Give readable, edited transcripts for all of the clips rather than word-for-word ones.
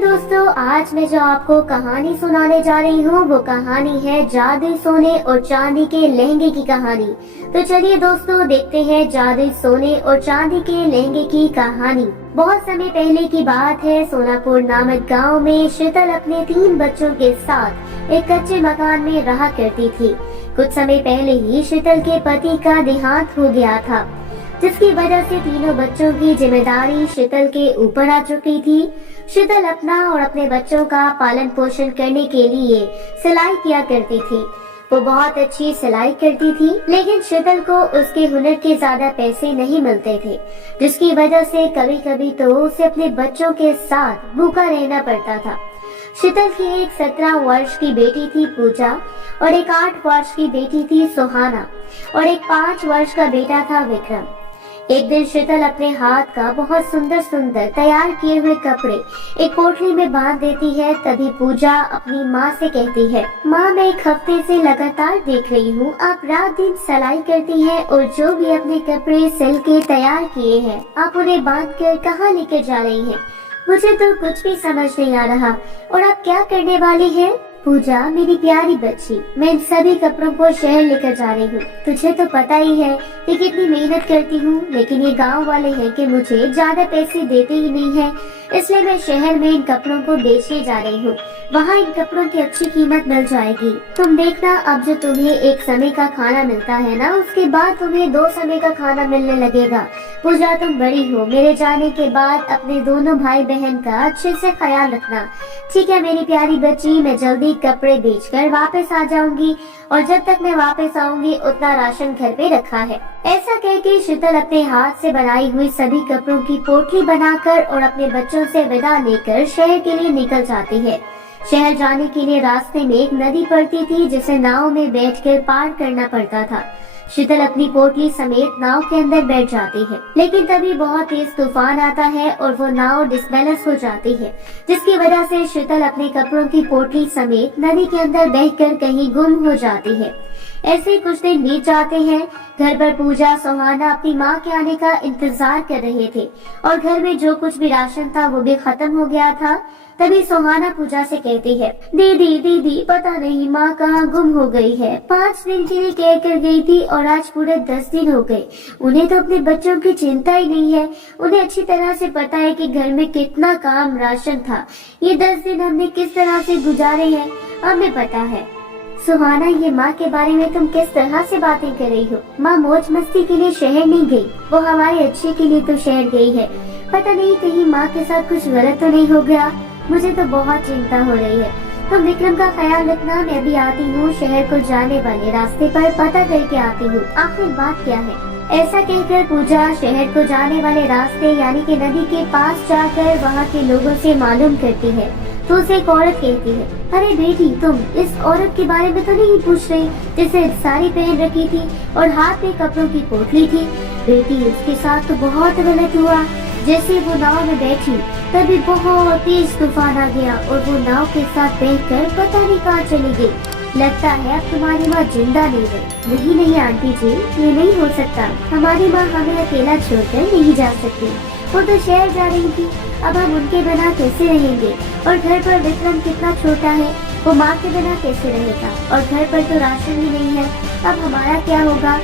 दोस्तों, आज मैं जो आपको कहानी सुनाने जा रही हूँ वो कहानी है जादुई सोने और चांदी के लहंगे की कहानी। तो चलिए दोस्तों, देखते हैं जादुई सोने और चांदी के लहंगे की कहानी। बहुत समय पहले की बात है। सोनापुर नामक गांव में शीतल अपने 3 बच्चों के साथ एक कच्चे मकान में रहा करती थी। कुछ समय पहले ही शीतल के पति का देहांत हो गया था, जिसकी वजह से तीनों बच्चों की जिम्मेदारी शीतल के ऊपर आ चुकी थी। शीतल अपना और अपने बच्चों का पालन पोषण करने के लिए सिलाई किया करती थी। वो बहुत अच्छी सिलाई करती थी, लेकिन शीतल को उसके हुनर के ज्यादा पैसे नहीं मिलते थे, जिसकी वजह से कभी कभी तो उसे अपने बच्चों के साथ भूखा रहना पड़ता था। शीतल की एक 17 वर्ष की बेटी थी पूजा, और एक 8 वर्ष की बेटी थी सुहाना, और एक 5 वर्ष का बेटा था विक्रम। एक दिन शीतल अपने हाथ का बहुत सुंदर सुंदर तैयार किए हुए कपड़े एक पोटली में बांध देती है। तभी पूजा अपनी माँ से कहती है, माँ, मैं एक हफ्ते से लगातार देख रही हूँ, आप रात दिन सिलाई करती हैं और जो भी अपने कपड़े सिल के तैयार किए हैं आप उन्हें बांध कर कहाँ लेकर जा रही हैं? मुझे तो कुछ भी समझ नहीं आ रहा। और आप क्या करने वाली हैं? पूजा, मेरी प्यारी बच्ची, मैं इन सभी कपड़ों को शहर लेकर जा रही हूँ। तुझे तो पता ही है कि कितनी मेहनत करती हूँ, लेकिन ये गांव वाले हैं कि मुझे ज्यादा पैसे देते ही नहीं है, इसलिए मैं शहर में इन कपड़ों को बेचने जा रही हूँ। वहाँ इन कपड़ों की अच्छी कीमत मिल जाएगी। तुम देखना, अब जो तुम्हें एक समय का खाना मिलता है ना, उसके बाद तुम्हें 2 समय का खाना मिलने लगेगा। पूजा, तुम बड़ी हो, मेरे जाने के बाद अपने दोनों भाई बहन का अच्छे से ख्याल रखना। ठीक है मेरी प्यारी बच्ची, मैं जल्दी कपड़े बेचकर वापस आ जाऊंगी, और जब तक मैं वापस आऊंगी उतना राशन घर पे रखा है। ऐसा कहकर शीतल अपने हाथ से बनाई हुई सभी कपड़ों की पोटली बनाकर और अपने बच्चों से विदा लेकर शहर के लिए निकल जाती है। शहर जाने के लिए रास्ते में एक नदी पड़ती थी, जिसे नाव में बैठकर पार करना पड़ता था। शीतल अपनी पोटली समेत नाव के अंदर बैठ जाती है, लेकिन तभी बहुत तेज तूफान आता है और वो नाव डिसबैलेंस हो जाती है, जिसकी वजह से शीतल अपने कपड़ों की पोटली समेत नदी के अंदर बहकर कहीं गुम हो जाती है। ऐसे कुछ दिन बीत जाते हैं। घर पर पूजा सुहाना अपनी माँ के आने का इंतजार कर रहे थे, और घर में जो कुछ भी राशन था वो भी खत्म हो गया था। तभी सुहाना पूजा से कहती है, दीदी दीदी, पता नहीं माँ कहाँ गुम हो गई है। 5 दिन के लिए कह कर गई थी और आज पूरे 10 दिन हो गए। उन्हें तो अपने बच्चों की चिंता ही नहीं है। उन्हें अच्छी तरह से पता है कि घर में कितना काम राशन था। ये 10 दिन हमने किस तरह से गुजारे हैं हमें पता है। सुहाना, ये माँ के बारे में तुम किस तरह से बातें कर रही हो? माँ मौज मस्ती के लिए शहर नहीं गई, वो हमारे अच्छे के लिए तो शहर गई है। पता नहीं कहीं माँ के साथ कुछ गलत तो नहीं हो गया। मुझे तो बहुत चिंता हो रही है। तुम विक्रम का ख्याल रखना, मैं भी आती हूँ। शहर को जाने वाले रास्ते पर पता करके आती हूँ आखिर बात क्या है। ऐसा कहकर पूजा शहर को जाने वाले रास्ते यानी कि नदी के पास जाकर वहाँ के लोगों से मालूम करती है। तो उसे एक औरत कहती है, अरे बेटी, तुम इस औरत के बारे में तो नहीं पूछ रही जिसे साड़ी पहन रखी थी और हाथ में कपड़ों की पोटली थी? बेटी, उसके साथ तो बहुत गलत हुआ। जैसे वो नाव में बैठी तभी बहुत तेज तूफान आ गया और वो नाव के साथ बहकर पता नहीं कहाँ चली गई। लगता है अब तुम्हारी माँ जिंदा नहीं रही। नहीं नहीं आंटी जी, ये नहीं हो सकता। हमारी माँ हमें अकेला छोड़कर नहीं जा सकती। वो तो शहर जा रही थी, अब हम उनके बिना कैसे रहेंगे? और घर पर विक्रम कितना छोटा है, वो माँ के बिना कैसे रहेगा? और घर पर तो राशन भी नहीं है, अब हमारा क्या होगा?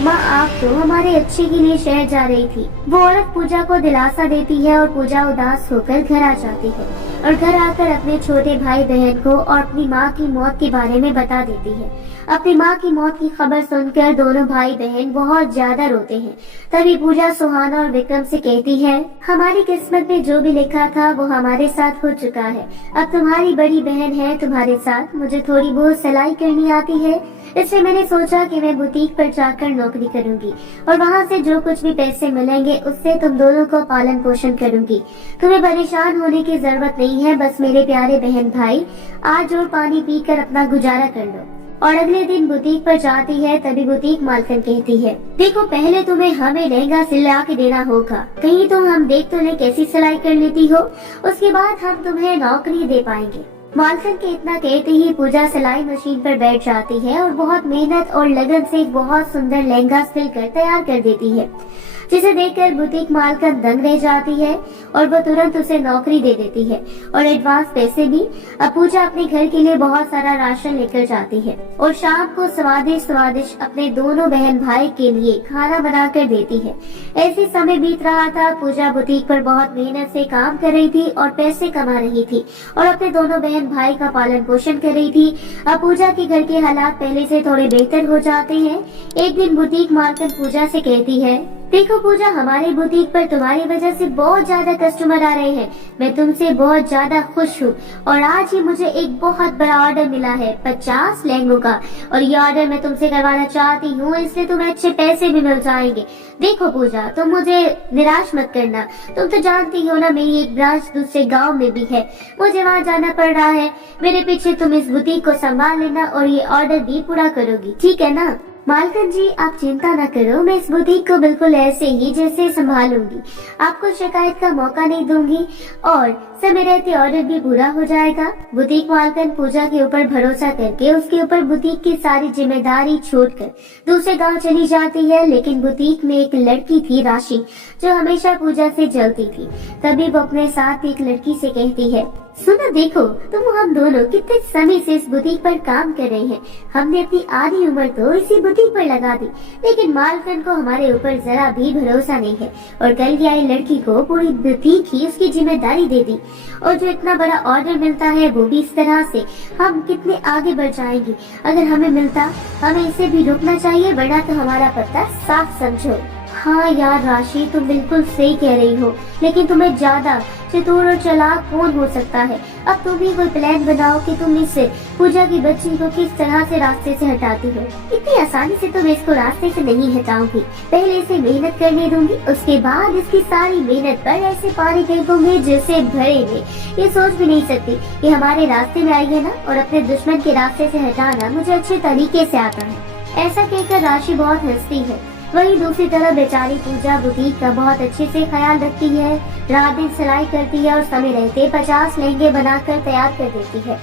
माँ, आप तो हमारे अच्छे के लिए शहर जा रही थी। वो औरत पूजा को दिलासा देती है और पूजा उदास होकर घर आ जाती है और घर आकर अपने छोटे भाई बहन को और अपनी माँ की मौत के बारे में बता देती है। अपनी माँ की मौत की खबर सुनकर दोनों भाई बहन बहुत ज्यादा रोते हैं। तभी पूजा सुहाना और विक्रम से कहती है, हमारी किस्मत में जो भी लिखा था वो हमारे साथ हो चुका है। अब तुम्हारी बड़ी बहन है तुम्हारे साथ। मुझे थोड़ी बहुत सिलाई करनी आती है, इसलिए मैंने सोचा कि मैं बुटीक पर जाकर नौकरी करूंगी और वहाँ से जो कुछ भी पैसे मिलेंगे उससे तुम दोनों को पालन पोषण करूंगी। तुम्हें परेशान होने की जरूरत नहीं है। बस मेरे प्यारे बहन भाई, आज और पानी पीकर अपना गुजारा कर लो। और अगले दिन बुटीक पर जाती है। तभी बुटीक मालकिन कहती है, देखो, पहले तुम्हें हमें लहंगा सिला के देना होगा। कहीं तुम हम देख तो ले कैसी सिलाई कर लेती हो, उसके बाद हम तुम्हें नौकरी दे पाएंगे। मालकिन के इतना कहते ही पूजा सिलाई मशीन पर बैठ जाती है और बहुत मेहनत और लगन से एक बहुत सुंदर लहंगा सिलकर तैयार कर देती है। जिसे देखकर बुटीक मालकिन दंग रह जाती है और वो तुरंत उसे नौकरी दे देती है और एडवांस पैसे भी। अब पूजा अपने घर के लिए बहुत सारा राशन लेकर जाती है और शाम को स्वादिष्ट स्वादिष्ट अपने दोनों बहन भाई के लिए खाना बना कर देती है। ऐसे समय बीत रहा था। पूजा बुटीक पर बहुत मेहनत से काम कर रही थी और पैसे कमा रही थी और अपने दोनों बहन भाई का पालन पोषण कर रही थी। अब पूजा के घर के हालात पहले से थोड़े बेहतर हो जाते हैं। एक दिन बुटीक मालकिन पूजा से कहती है, देखो पूजा, हमारे बुटीक पर तुम्हारी वजह से बहुत ज्यादा कस्टमर आ रहे हैं। मैं तुमसे बहुत ज्यादा खुश हूँ और आज ही मुझे एक बहुत बड़ा ऑर्डर मिला है 50 लहंगों का और ये ऑर्डर मैं तुमसे करवाना चाहती हूँ, इसलिए तुम्हें अच्छे पैसे भी मिल जाएंगे। देखो पूजा, तुम मुझे निराश मत करना। तुम तो जानती हो ना, मेरी एक ब्रांच दूसरे गाँव में भी है, मुझे वहाँ जाना पड़ रहा है। मेरे पीछे तुम इस बुटीक को संभाल लेना और ये ऑर्डर भी पूरा करोगी, ठीक है ना? मालकिन जी, आप चिंता न करो, मैं इस बुटीक को बिल्कुल ऐसे ही जैसे संभालूंगी। आपको शिकायत का मौका नहीं दूंगी और समय रहते ऑर्डर भी पूरा हो जाएगा। बुटीक मालकिन पूजा के ऊपर भरोसा करके उसके ऊपर बुटीक की सारी जिम्मेदारी छोड़कर दूसरे गांव चली जाती है। लेकिन बुटीक में एक लड़की थी, राशि, जो हमेशा पूजा से जलती थी। तभी वो अपने साथ एक लड़की से कहती है, सुनो, देखो हम दोनों कितने समय से इस बुटीक पर काम कर रहे हैं। हमने अपनी आधी उम्र तो इसी बुटीक पर लगा दी, लेकिन मालकिन को हमारे ऊपर जरा भी भरोसा नहीं है और कल की आई लड़की को पूरी बुटीक ही उसकी जिम्मेदारी दे दी और जो इतना बड़ा ऑर्डर मिलता है वो भी इस तरह से। हम कितने आगे बढ़ जाएंगे अगर हमें मिलता। हमें इसे भी रोकना चाहिए, वरना तो हमारा पत्ता साफ समझो। हाँ यार राशि, तुम बिल्कुल सही कह रही हो, लेकिन तुम्हें ज्यादा चतुर और चालाक कौन हो सकता है? अब तुम ही कोई प्लान बनाओ कि तुम इससे पूजा की बच्ची को किस तरह से रास्ते से हटाती हो। इतनी आसानी से तुम इसको रास्ते से नहीं हटाओगी। पहले इसे मेहनत करने दूंगी, उसके बाद इसकी सारी मेहनत पर ऐसे पानी फेंकूंगी जैसे भरे में ये सोच भी नहीं सकती कि हमारे रास्ते में आई है ना। और अपने दुश्मन के रास्ते से हटाना मुझे अच्छे तरीके से आता है। ऐसा कहकर राशि बहुत हंसती है। वहीं दूसरी तरफ बेचारी पूजा बुटीक का बहुत अच्छे से ख्याल रखती है, रात दिन सिलाई करती है और समय रहते 50 लहंगे बनाकर तैयार कर देती है।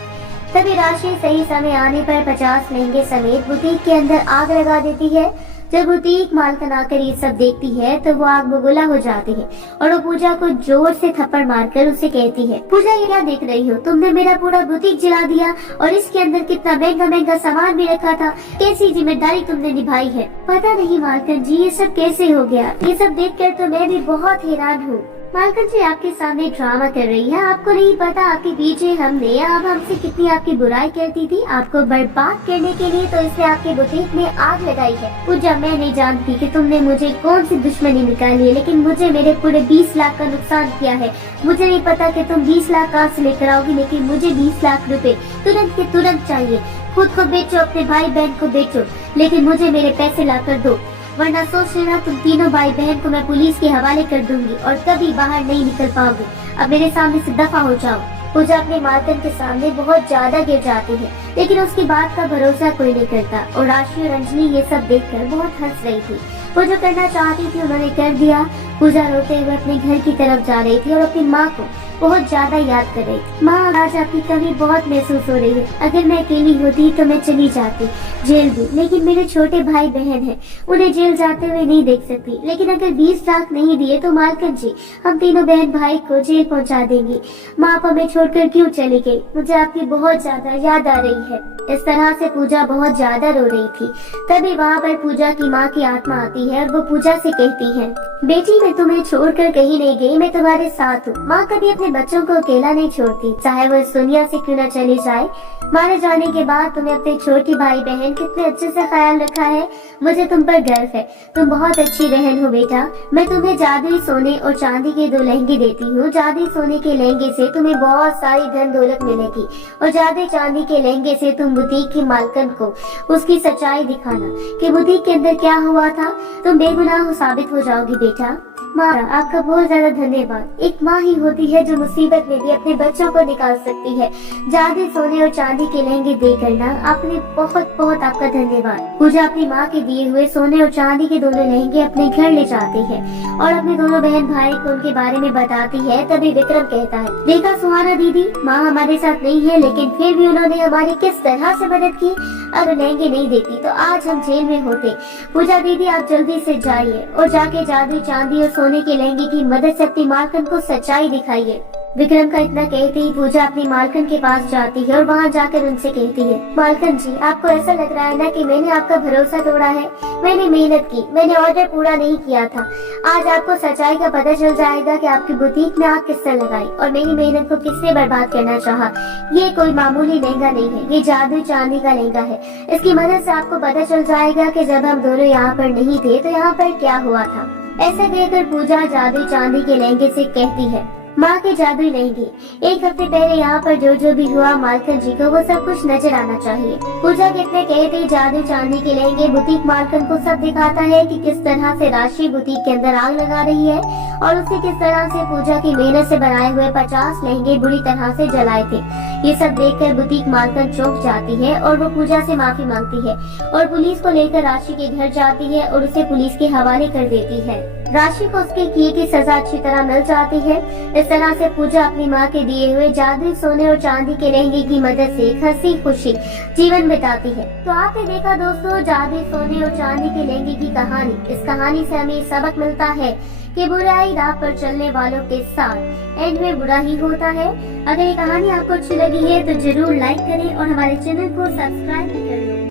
तभी राशि सही समय आने पर 50 लहंगे समेत बुटीक के अंदर आग लगा देती है। जब बुटीक मालकिन आकर ये सब देखती है तो वो आग बबूला हो जाती है और वो पूजा को जोर से थप्पड़ मारकर उसे कहती है, पूजा ये क्या देख रही हो? तुमने मेरा पूरा बुटीक जला दिया और इसके अंदर कितना महंगा महंगा सामान भी रखा था। कैसी जिम्मेदारी तुमने निभाई है? पता नहीं मालकिन जी, ये सब कैसे हो गया? ये सब देखकर तो मैं भी बहुत हैरान हूँ। मालकिन जी आपके सामने ड्रामा कर रही है। आपको नहीं पता आपके पीछे हमने अब हमसे कितनी आपकी बुराई करती थी, आपको बर्बाद करने के लिए, तो इसलिए आपके बुटीक में आग लगाई है। पूजा, मैं नहीं जानती कि तुमने मुझे कौन सी दुश्मनी निकाली है, लेकिन मुझे मेरे पूरे 20 लाख का नुकसान किया है। मुझे नहीं पता कि तुम 20 लाख कहाँ से लेकर आओगी, लेकिन मुझे 20 लाख रुपए तुरंत के तुरंत चाहिए। खुद को बेचो, अपने भाई बहन को बेचो, लेकिन मुझे मेरे पैसे ला कर दो, वरना सोच लेना तुम तीनों भाई बहन को मैं पुलिस के हवाले कर दूंगी और कभी बाहर नहीं निकल पाओगे। अब मेरे सामने से दफा हो जाओ। पूजा अपने मालकिन के सामने बहुत ज्यादा गिर जाती है, लेकिन उसकी बात का भरोसा कोई नहीं करता और राशि और अंजलि ये सब देखकर बहुत हंस रही थी। वो जो करना चाहती थी उन्होंने कर दिया। पूजा रोते हुए अपने घर की तरफ जा रही थी और अपनी माँ को बहुत ज्यादा याद कर रही थी। माँ, आज आपकी कमी बहुत महसूस हो रही है। अगर मैं अकेली होती तो मैं चली जाती जेल भी, लेकिन मेरे छोटे भाई बहन हैं, उन्हें जेल जाते हुए नहीं देख सकती। लेकिन अगर 20 लाख नहीं दिए तो मालकिन जी हम तीनों बहन भाई को जेल पहुंचा देंगी। माँ को मैं छोड़कर क्यों चली गई? मुझे आपकी बहुत ज्यादा याद आ रही है। इस तरह से पूजा बहुत ज्यादा रो रही थी। तभी वहाँ पर पूजा की माँ की आत्मा आती है और वो पूजा से कहती है, बेटी मैं तुम्हें छोड़कर कहीं नहीं गई, मैं तुम्हारे साथ हूँ। माँ कभी अपने बच्चों को अकेला नहीं छोड़ती, चाहे वो इस दुनिया से क्यों न चली जाए। मारे जाने के बाद तुम्हें अपने छोटी भाई बहन कितने अच्छे से ख्याल रखा है, मुझे तुम पर गर्व है। तुम बहुत अच्छी बहन हो बेटा। मैं तुम्हें जादुई सोने और चांदी के 2 लहंगे देती हूँ। जादुई सोने के लहंगे से तुम्हें बहुत सारी धन दौलत मिलेगी और जादुई चांदी के लहंगे से तुम बुटीक की मालकिन को उसकी सच्चाई दिखाना कि बुटीक के अंदर क्या हुआ था। तुम बेगुनाह साबित हो जाओगी बेटा। माँ आपका बहुत ज्यादा धन्यवाद। एक माँ ही होती है जो मुसीबत में भी अपने बच्चों को निकाल सकती है। जादुई सोने और चांदी के लहंगे देकर ना आपने बहुत बहुत आपका धन्यवाद। पूजा अपनी माँ के दिए हुए सोने और चांदी के दोनों लहंगे अपने घर ले जाती है और अपने दोनों बहन भाई को उनके बारे में बताती है। तभी विक्रम कहता है, देखा सुहाना दीदी, माँ हमारे साथ नहीं है लेकिन फिर भी उन्होंने हमारी किस तरह से मदद की। अगर लहंगे नहीं देती तो आज हम जेल में होते। पूजा दीदी आप जल्दी से जाइए और जाके जादुई चांदी और सोने के लहंगे की मदद से अपनी मालकिन को सच्चाई दिखाइए। विक्रम का इतना कहते ही पूजा अपनी मालकिन के पास जाती है और वहाँ जाकर उनसे कहती है, मालकिन जी आपको ऐसा लग रहा है ना कि मैंने आपका भरोसा तोड़ा है। मैंने मेहनत की, मैंने ऑर्डर पूरा नहीं किया था। आज आपको सच्चाई का पता चल जाएगा कि आपकी बुटीक में आग किसने लगाई और मेरी मेहनत को किसने बर्बाद करना चाहा। ये कोई मामूली लहंगा नहीं है, ये जादुई चांदी का लहंगा है। इसकी मदद से आपको पता चल जाएगा कि जब हम दोनों यहाँ पर नहीं थे तो यहाँ पर क्या हुआ था। ऐसा कहकर पूजा जादुई चांदी के लहंगे से कहती है, माँ के जादुई लहंगे, एक हफ्ते पहले यहाँ पर जो भी हुआ मालकिन जी को वो सब कुछ नजर आना चाहिए। पूजा कितने कहते जादुई चांदी के लहंगे बुटीक मालकिन को सब दिखाता है कि किस तरह से राशि बुटीक के अंदर आग लगा रही है और उसे किस तरह से पूजा की मेहनत से बनाए हुए 50 लहंगे बुरी तरह से जलाए थे। ये सब देखकर बुटीक मालकिन चौंक जाती है और वो पूजा से माफी मांगती है और पुलिस को लेकर राशि के घर जाती है और उसे पुलिस के हवाले कर देती है। राशि को उसके किए की सजा अच्छी तरह मिल जाती है। इस तरह से पूजा अपनी माँ के दिए हुए जादुई सोने और चांदी के लहंगे की मदद से हंसी खुशी जीवन बिताती है। तो आपने देखा दोस्तों जादुई सोने और चांदी के लहंगे की कहानी। इस कहानी से हमें सबक मिलता है कि बुराई राह पर चलने वालों के साथ एंड में बुरा ही होता है। अगर ये कहानी आपको अच्छी लगी है तो जरूर लाइक करें और हमारे चैनल को सब्सक्राइब भी करें।